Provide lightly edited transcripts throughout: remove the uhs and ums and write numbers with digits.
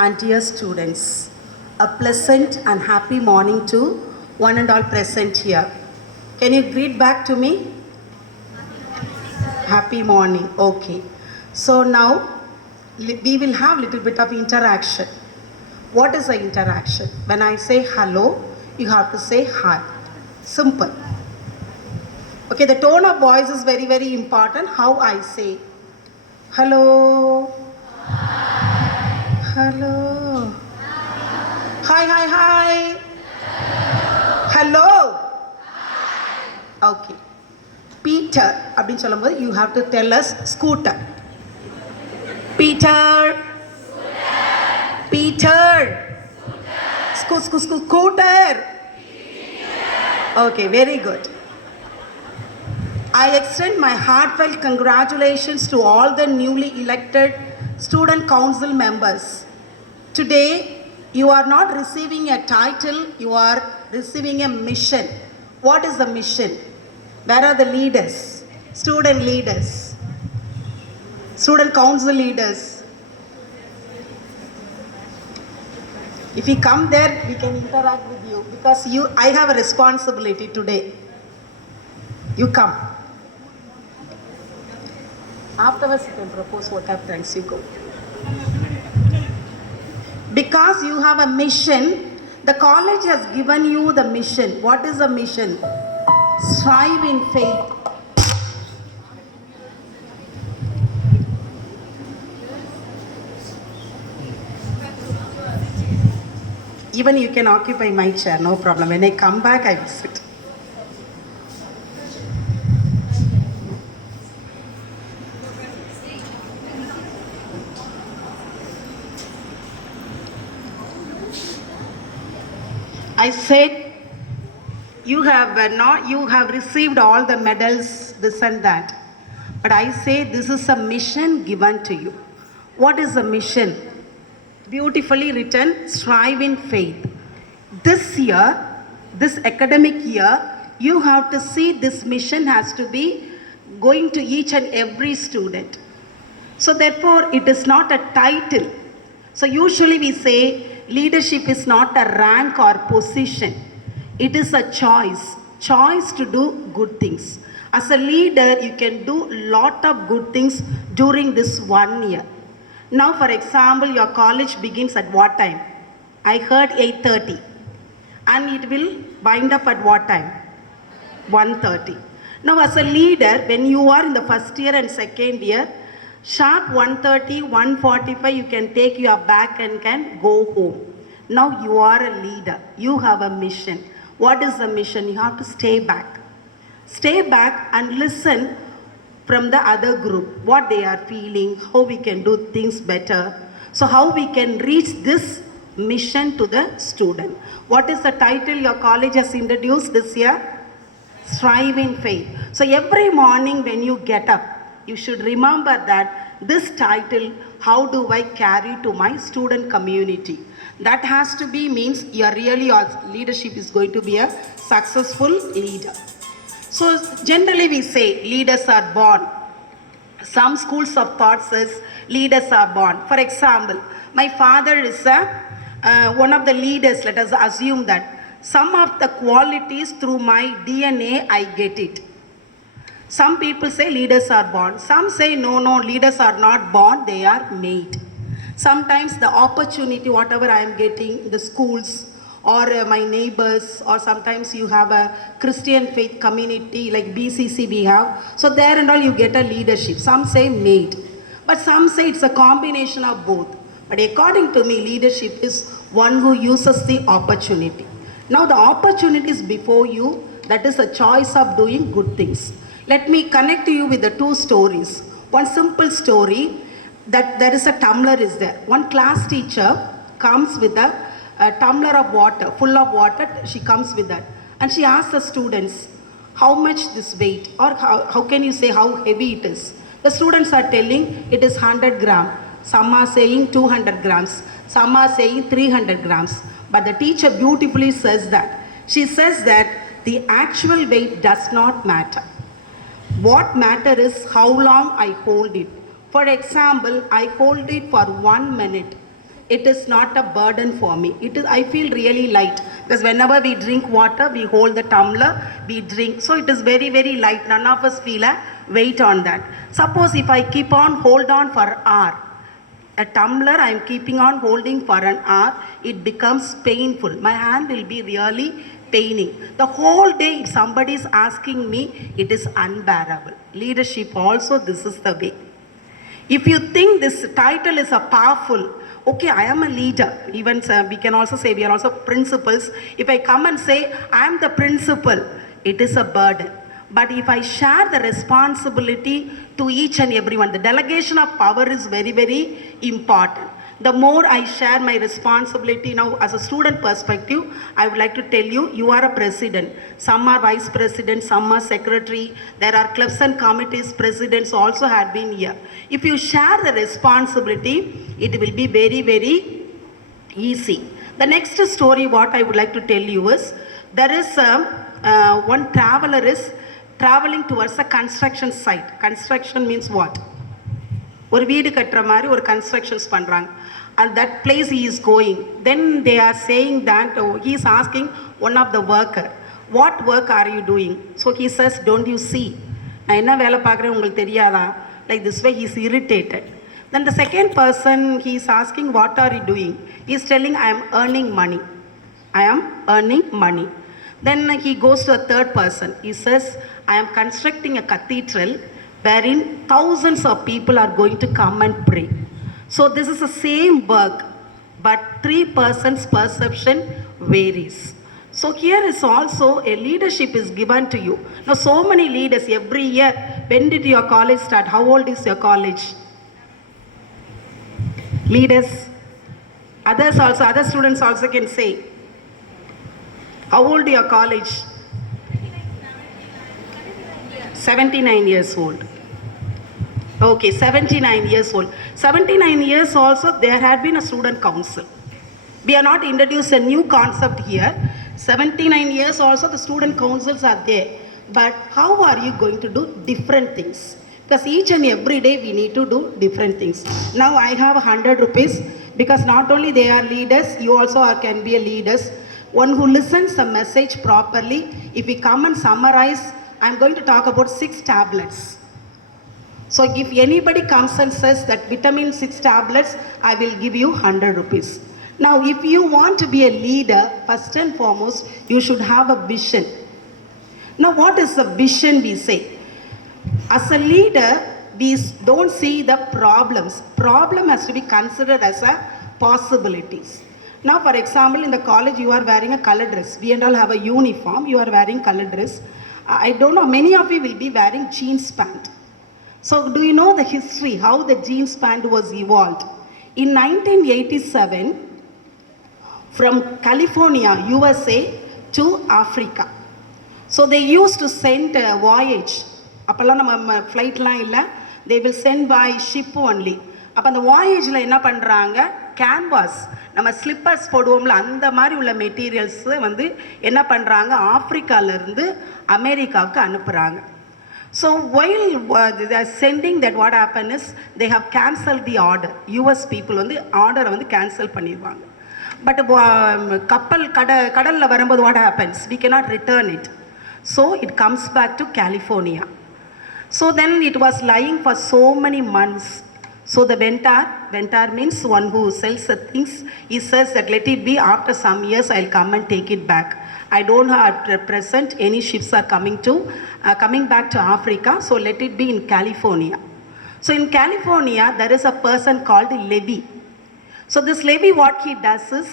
and dear students, a pleasant and happy morning to one and all present here. Can you greet back to me? Happy morning. Okay. So now we will have a little bit of interaction. What is the interaction? When I say hello, you have to say hi. Simple. Okay, the tone of voice is very, very important. How I say hello. Hello. Hi, hi, hi. Hello. Okay. Peter, அப்படின்னு சொல்லும்போது you have to tell us scooter. Peter. Peter. Scooter. Okay, very good. I extend my heartfelt congratulations to all the newly elected student council members. Today, you are not receiving a title, you are receiving a mission. What is the mission? Where are the leaders? Student leaders. Student council leaders. If you come there, we can interact with you because I have a responsibility today. You come. Afterwards, you can propose whatever thanks you go. Because you have a mission, the college has given you the mission. What is the mission? Strive in faith. Even you can occupy my chair, no problem. When I come back, I will sit. I said, you have received all the medals, this and that. But I say this is a mission given to you. What is the mission? Beautifully written, strive in faith. This year, this academic year, you have to see this mission has to be going to each and every student. So therefore, it is not a title. So usually we say, leadership is not a rank or position. It is a choice to do good things. As a leader, you can do a lot of good things during this 1 year. Now, for example, your college begins at what time? I heard 8:30. And it will wind up at what time? 1:30. Now, as a leader, when you are in the first year and second year, sharp 1:30, 1:45, you can take your bag and can go home. Now you are a leader. You have a mission. What is the mission? You have to stay back. Stay back and listen from the other group, what they are feeling, how we can do things better. So how we can reach this mission to the student. What is the title your college has introduced this year? Strive in faith. So every morning when you get up, you should remember that this title, how do I carry to my student community? That has to be means your leadership is going to be a successful leader. So generally we say leaders are born. Some schools of thought says leaders are born. For example, my father is one of the leaders. Let us assume that some of the qualities through my DNA I get it. Some people say leaders are born. Some say no, leaders are not born, they are made. Sometimes the opportunity, whatever I am getting, the schools or my neighbors, or sometimes you have a Christian faith community like BCC we have. So there and all you get a leadership. Some say made. But some say it's a combination of both. But according to me, leadership is one who uses the opportunity. Now the opportunity is before you. That is a choice of doing good things. Let me connect you with the two stories. One simple story, that there is a tumbler is there. One class teacher comes with a tumbler of water, full of water, she comes with that. And she asks the students, how much this weight, or how can you say how heavy it is? The students are telling it is 100 grams. Some are saying 200 grams. Some are saying 300 grams. But the teacher beautifully says that. She says that the actual weight does not matter. What matters is how long I hold it. For example, I hold it for 1 minute. it is not a burden for me. It is, I feel really light because whenever we drink water, we hold the tumbler, we drink. So it is very, very light. None of us feel a weight on that. Suppose if I keep on hold on for an hour, a tumbler I am keeping on holding for an hour, it becomes painful. My hand will be really paining. The whole day if somebody is asking me, it is unbearable. Leadership also, this is the way. If you think this title is a powerful, okay, I am a leader. Even we can also say we are also principals. If I come and say I am the principal, it is a burden. But if I share the responsibility to each and everyone, the delegation of power is very, very important. The more I share my responsibility now as a student perspective, I would like to tell you, you are a president. Some are vice president, some are secretary. There are clubs and committees, presidents also have been here. If you share the responsibility, it will be very, very easy. The next story what I would like to tell you is, there is one traveler is traveling towards a construction site. Construction means what? ஒரு வீடு கட்டுற மாதிரி ஒரு constructions பண்ணுறாங்க. And that place he is going. Then they are saying that he is asking one of the worker, what work are you doing? So he says, don't you see? நான் என்ன வேலை பார்க்குறேன் உங்களுக்கு தெரியாதா? Like this way he is irritated. Then the second person he is asking, what are you doing? He is telling, I am earning money. I am earning money. Then he goes to a third person. He says, I am constructing a cathedral wherein thousands of people are going to come and pray. So this is the same work, but three persons' perception varies. So here is also a leadership is given to you. Now so many leaders every year. When did your college start? How old is your college? Leaders, others also, other students also can say. How old your college? 79 years old. Okay, 79 years old. 79 years also there had been a student council. We are not introduced a new concept here. 79 years also the student councils are there. But how are you going to do different things? Because each and every day we need to do different things. Now I have 100 rupees because not only they are leaders, you also can be a leaders. One who listens the message properly. If we come and summarize, I am going to talk about 6 tablets. So if anybody comes and says that vitamin 6 tablets, I will give you 100 rupees. Now if you want to be a leader, first and foremost, you should have a vision. Now what is the vision we say? As a leader, we don't see the problems. Problem has to be considered as a possibilities. Now for example, in the college you are wearing a color dress. We and all have a uniform, you are wearing color dress. I don't know, many of you will be wearing jeans pant. So do you know the history, how the jeans pant was evolved? In 1987, from California, USA to Africa. So they used to send a voyage. அப்போல்லாம் நம்ம ஃப்ளைட்லாம் இல்லை, they will send by ship only. அப்போ அந்த வாயேஜில் என்ன பண்ணுறாங்க, canvas நம்ம slippers போடுவோம்ல அந்த மாதிரி உள்ள மெட்டீரியல்ஸு வந்து என்ன பண்ணுறாங்க, ஆஃப்ரிக்காவிலேருந்து அமெரிக்காவுக்கு அனுப்புகிறாங்க. So while they are sending that, what happened is they have cancelled the order. US people வந்து ஆர்டரை வந்து கேன்சல் பண்ணிடுவாங்க. பட் கப்பல் கடலில் வரும்போது what happens, we cannot return it. So it comes back to California. So then it was lying for so many months. So the vendor means one who sells the things, he says that let it be, after some years I'll come and take it back. I don't have at present any ships are coming back to Africa, so let it be in California. So in California there is a person called Levy. So this Levy, what he does is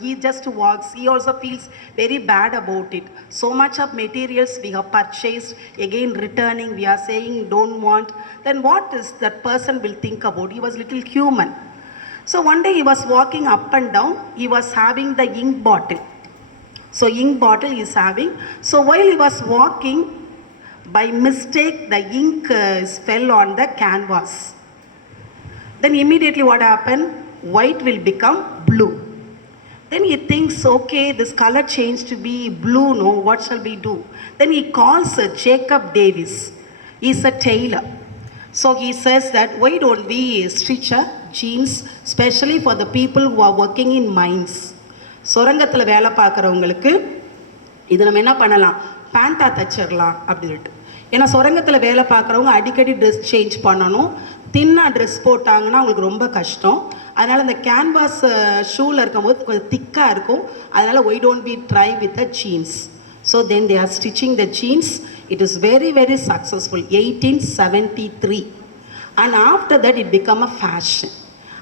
he just walks. He also feels very bad about it. So much of materials we have purchased, again returning, we are saying don't want. Then what is that person will think about? He was little human. So one day he was walking up and down. He was having the ink bottle. So ink bottle he is having. So while he was walking, by mistake the ink fell on the canvas. Then immediately what happened? White will become blue. Then he thinks, okay, this color changed to be blue, no, what shall we do? Then he calls Jacob Davis. He's a tailor. So he says that why don't we stitch a jeans, especially for the people who are working in mines. சுரங்கத்தில் வேலை பார்க்குறவங்களுக்கு இது நம்ம என்ன பண்ணலாம், பேண்ட்டாக தைச்சிடலாம் அப்படின்ட்டு. ஏன்னா சுரங்கத்தில் வேலை பார்க்குறவங்க அடிக்கடி ட்ரெஸ் சேஞ்ச் பண்ணணும், தின்னாக ட்ரெஸ் போட்டாங்கன்னா அவங்களுக்கு ரொம்ப கஷ்டம். அதனால் அந்த கேன்வாஸ் ஷூவில் இருக்கும்போது கொஞ்சம் திக்காக இருக்கும். அதனால் why don't be try with a jeans. So then they are stitching the jeans. It is very, very successful, 1873. And after that it became a fashion.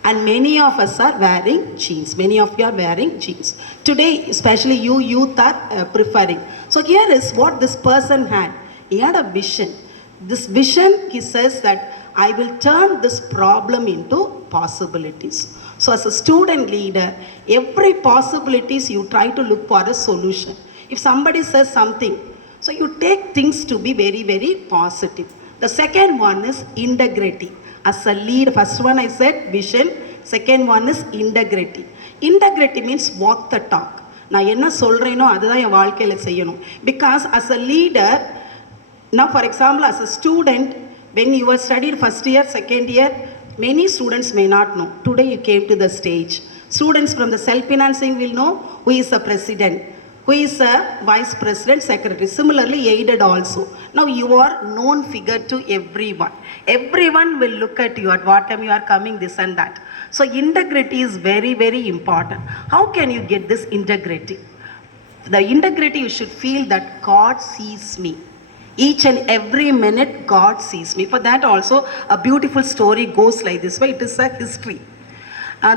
And many of us are wearing jeans. Many of you are wearing jeans. Today, especially you youth are preferring. So here is what this person had. He had a vision. This vision, he says that I will turn this problem into possibilities. So as a student leader, every possibilities you try to look for a solution. If somebody says something, so you take things to be very, very positive. The second one is integrity. As a leader, first one I said vision, second one is integrity. Integrity means walk the talk. நான் என்ன சொல்கிறேனோ அதுதான் என் வாழ்க்கையில் செய்யணும். Because as a leader, now for example as a student, when you were studied first year, second year, many students may not know. Today you came to the stage. Students from the self-financing will know who is the president, who is a vice president, secretary. Similarly, aided also. Now you are known figure to everyone. Everyone will look at you at what time you are coming, this and that. So integrity is very, very important. How can you get this integrity? The integrity, you should feel that God sees me. Each and every minute God sees me. For that also a beautiful story goes like this way. It is a history.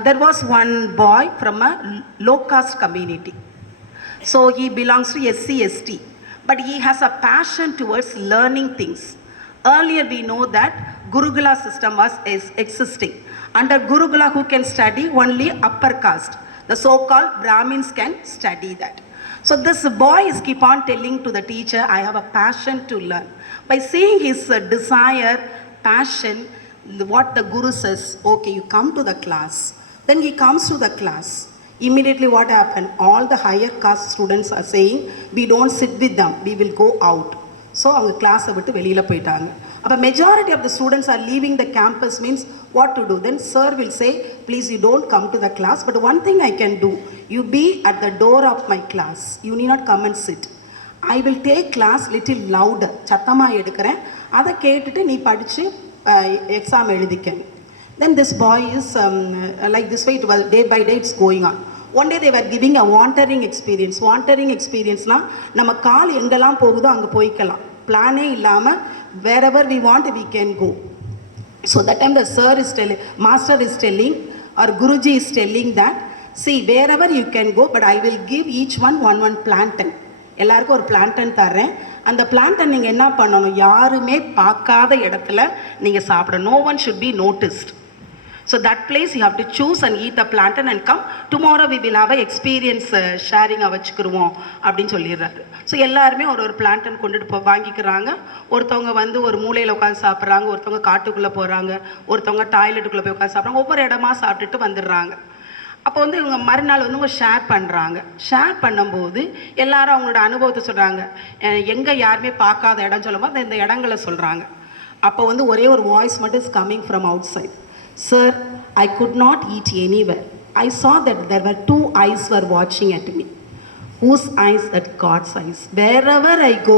There was one boy from a low caste community. So he belongs to SC, ST, but he has a passion towards learning things. Earlier we know that Gurukula system was existing. Under Gurukula, who can study? Only upper caste. The so-called Brahmins can study that. So this boy is keep on telling to the teacher, I have a passion to learn. By seeing his desire, passion, what the Guru says, okay, you come to the class. Then he comes to the class. Immediately what happened? All the higher caste students are saying, we don't sit with them, we will go out. So அவங்க கிளாஸை விட்டு வெளியில் போயிட்டாங்க. அப்போ majority of the students are leaving the campus means what to do? Then sir will say, please you don't come to the class, but one thing I can do, you be at the door of my class, you need not come and sit. I will take class little louder, சத்தமாக எடுக்கிறேன், அதை கேட்டுட்டு நீ படித்து exam எழுதிக்கணும். Then this boy is like this way, it was day by day it's going on. One day they were giving a wandering experience. Wandering experience na நம்ம கால் எங்கெல்லாம் போகுதோ அங்கே போய்க்கலாம், பிளானே இல்லாமல் wherever we want we can go. So that time the sir is telling, master is telling, or Guruji is telling that, see wherever you can go, but I will give each one plantain. எல்லாருக்கும் ஒரு plankton தர்றேன். அந்த plankton நீங்கள் என்ன பண்ணணும், யாருமே பார்க்காத இடத்துல நீங்கள் சாப்பிடணும். No one should be noticed. So that place you have to choose and eat the plantain and come. Tomorrow we will have a experience sharing வச்சுக்கிருவோம் அப்படின்னு சொல்லிடுறாரு. ஸோ எல்லாருமே ஒரு பிளான்டன் கொண்டுட்டு வாங்கிக்கிறாங்க. ஒருத்தவங்க வந்து ஒரு மூலையில் உட்காந்து சாப்பிட்றாங்க, ஒருத்தவங்க காட்டுக்குள்ளே போகிறாங்க, ஒருத்தவங்க டாய்லெட்டுக்குள்ளே போய் உட்காந்து சாப்பிட்றாங்க, ஒவ்வொரு இடமா சாப்பிட்டுட்டு வந்துடுறாங்க. அப்போ வந்து இவங்க மறுநாள் வந்து இவங்க ஷேர் பண்ணுறாங்க. ஷேர் பண்ணும்போது எல்லாரும் அவங்களோட அனுபவத்தை சொல்கிறாங்க. எங்கே யாருமே பார்க்காத இடம் சொல்லும்போது இந்த இடங்களை சொல்கிறாங்க. அப்போ வந்து ஒரே ஒரு வாய்ஸ் மட்டும் is coming from outside. Sir, I could not eat anywhere. I saw that there were two eyes were watching at me. Whose eyes? That God's eyes. Wherever I go,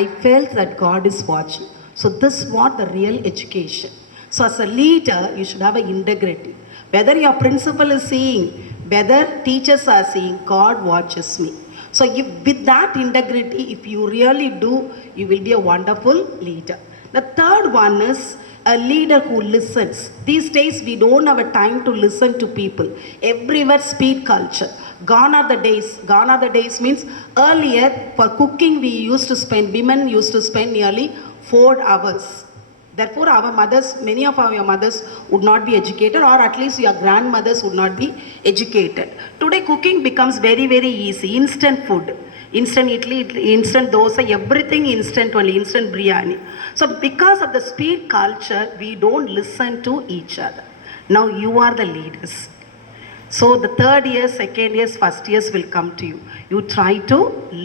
I felt that God is watching. So this is what the real education. So as a leader, you should have an integrity. Whether your principal is seeing, whether teachers are seeing, God watches me. So if, with that integrity, if you really do, you will be a wonderful leader. The third one is a leader who listens. These days we don't have a time to listen to people. Everywhere speed culture. Gone are the days. Gone are the days means earlier for cooking we used to spend, women used to spend nearly 4 hours. Therefore our mothers, many of our mothers would not be educated, or at least your grandmothers would not be educated. Today cooking becomes very, very easy. Instant food. Instant idli, instant dosa, everything instant only, instant biryani. So because of the speed culture, we don't listen to each other. Now you are the leaders. So the third year, second years, first years will come to you. You try to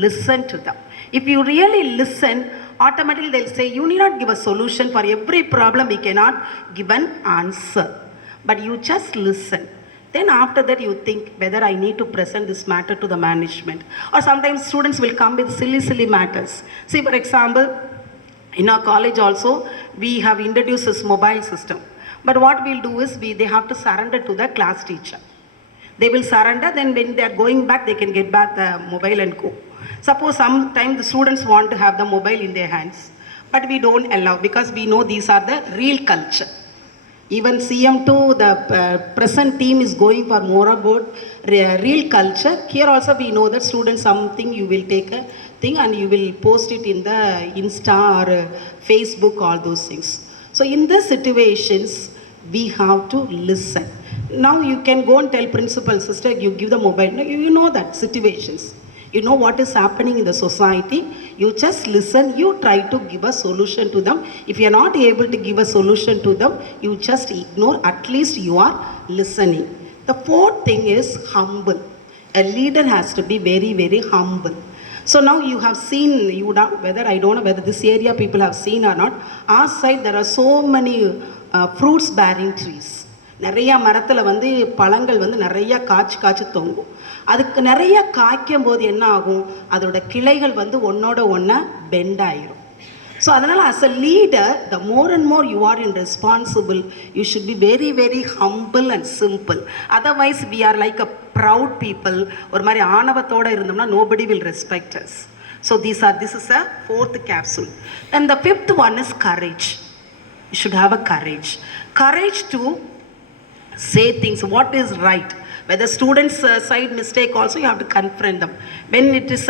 listen to them. If you really listen, automatically they'll say, you need not give a solution for every problem, we cannot give an answer. But you just listen. Then after that you think whether I need to present this matter to the management. Or sometimes students will come with silly matters. See, for example, in our college also, we have introduced this mobile system. But what we'll do is, they have to surrender to the class teacher. They will surrender, then when they are going back, they can get back the mobile and go. Suppose sometimes the students want to have the mobile in their hands, but we don't allow because we know these are the real culture. Even CM2, the present team is going for more about real culture. Here also we know that students, something you will take a thing and you will post it in the Insta or Facebook, all those things. So in the situations, we have to listen. Now you can go and tell principal, sister, you give the mobile. No, you know that situations. You know what is happening in the society. You just listen, you try to give a solution to them. If you are not able to give a solution to them, you just ignore, at least you are listening. The fourth thing is humble. A leader has to be very humble. So now you have seen, whether I don't know whether this area people have seen or not, our side there are so many fruits bearing trees. நிறைய மரத்தில் வந்து பழங்கள் வந்து நிறைய காய்ச்சி தொங்கும். அதுக்கு நிறைய காய்க்கும் போது என்ன ஆகும், அதோட கிளைகள் வந்து ஒன்னோட ஒன்று பெண்ட் ஆயிரும். ஸோ அதனால் as a leader, the more and more you are responsible, you should be very humble and simple. Otherwise we are like a proud people. ஒரு மாதிரி ஆணவத்தோடு இருந்தோம்னா nobody will respect us. So this is a fourth capsule. Then the fifth one is courage. You should have a courage to say things what is right. Whether students side mistake also, you have to confront them. When it is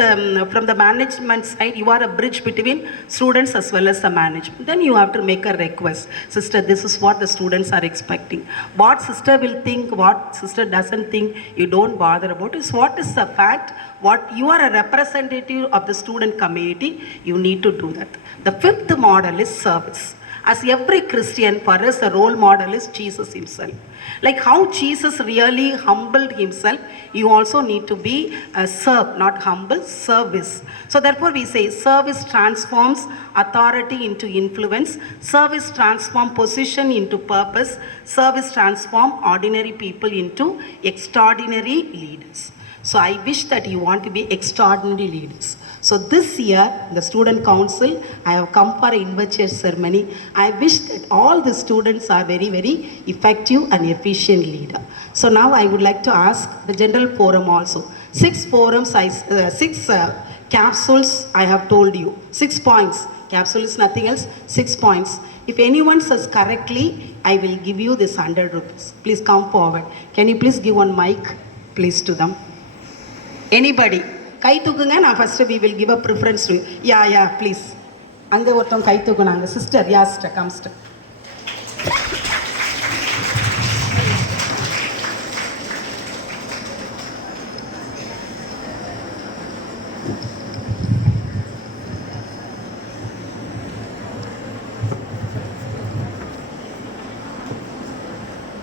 from the management side, you are a bridge between students as well as the management. Then you have to make a request. Sister, this is what the students are expecting. What sister will think, what sister doesn't think, you don't bother about. Is what is the fact. What you are a representative of the student community, you need to do that. The fifth model is service. As every Christian, for us the role model is Jesus himself. Like how Jesus really humbled himself, you also need to be serve, not humble, service. So therefore we say service transforms authority into influence, service transforms position into purpose, service transforms ordinary people into extraordinary leaders. So I wish that you want to be extraordinary leaders. So this year, the student council, I have come for an investiture ceremony. I wish that all the students are very effective and efficient leader. So now I would like to ask the general forum also. 6 forums, 6 capsules I have told you. 6 points. Capsule is nothing else, 6 points. If anyone says correctly, I will give you this 100 rupees. Please come forward. Can you please give one mic, please, to them? Anybody? கை தூக்குங்க. நான் first we will give a preference to you. Yeah please. அங்கே ஒருத்தவங்க கை தூக்குனாங்க. Sister, yeah sister, come sister.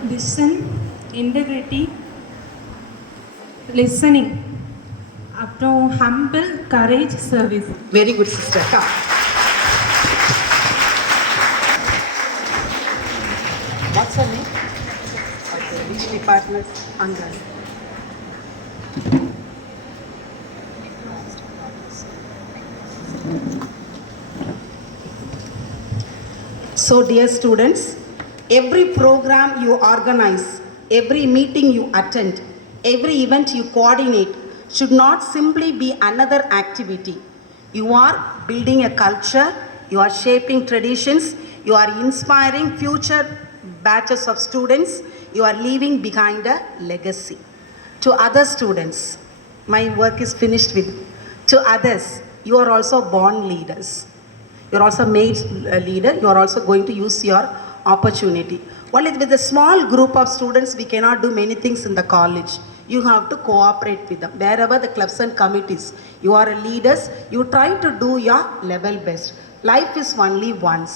Vision, integrity, listening, up to humble, courage, service. Very good, sister. Come. What's her name? Okay. Which department? Anga. So dear students, every program you organize, every meeting you attend, every event you coordinate should not simply be another activity. You are building a culture, you are shaping traditions, you are inspiring future batches of students, you are leaving behind a legacy. To other students, my work is finished with. To others, you are also born leaders. You are also made a leader, you are also going to use your opportunity. Only with a small group of students, we cannot do many things in the college. You have to cooperate with them. Wherever the clubs and committees, you are leaders, you try to do your level best. Life is only once.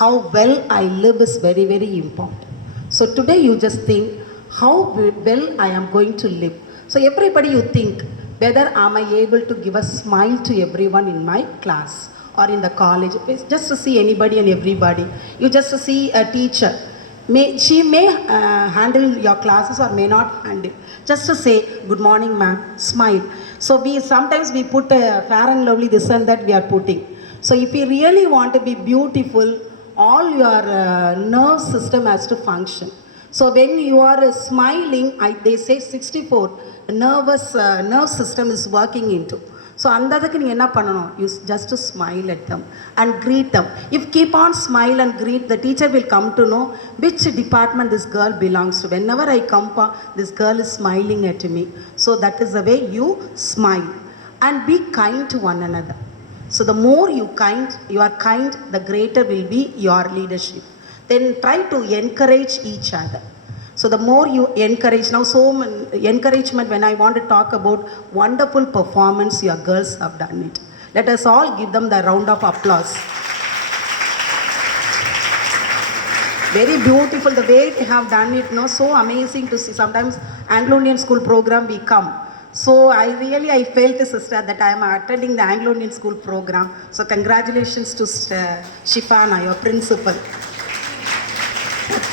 How well I live is very important. So today you just think, how well I am going to live. So everybody you think, whether am I able to give a smile to everyone in my class? or in the college, just to see anybody and everybody. You just to see a teacher. She may handle your classes or may not handle. Just to say, good morning ma'am, smile. So sometimes we put fair and lovely this and that we are putting. So if you really want to be beautiful, all your nerve system has to function. So when you are smiling, they say 64 nerve system is working into. So andadhukku நீங்க என்ன பண்ணணும்? You just to smile at them and greet them. If keep on smile and greet, the teacher will come to know which department this girl belongs to. Whenever I come, this girl is smiling at me. So that is the way you smile. And be kind to one another. So the more you are kind, the greater will be your leadership. Then try to encourage each other. So the more you encourage, now so many encouragement, when I want to talk about wonderful performance, your girls have done it. Let us all give them the round of applause. Very beautiful the way they have done it, no? So amazing to see. Sometimes Anglo-Indian school program we come. So I felt, sister, that I am attending the Anglo-Indian school program. So congratulations to Shifana, your principal.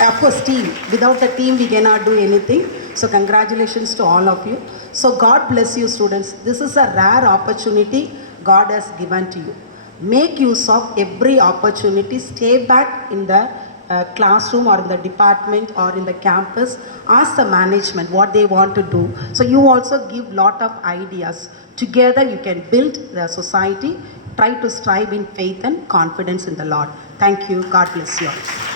Of course, team. Without the team, we cannot do anything. So congratulations to all of you. So God bless you, students. This is a rare opportunity God has given to you. Make use of every opportunity. Stay back in the classroom or in the department or in the campus. Ask the management what they want to do. So you also give lot of ideas. Together you can build the society. Try to strive in faith and confidence in the Lord. Thank you. God bless you all.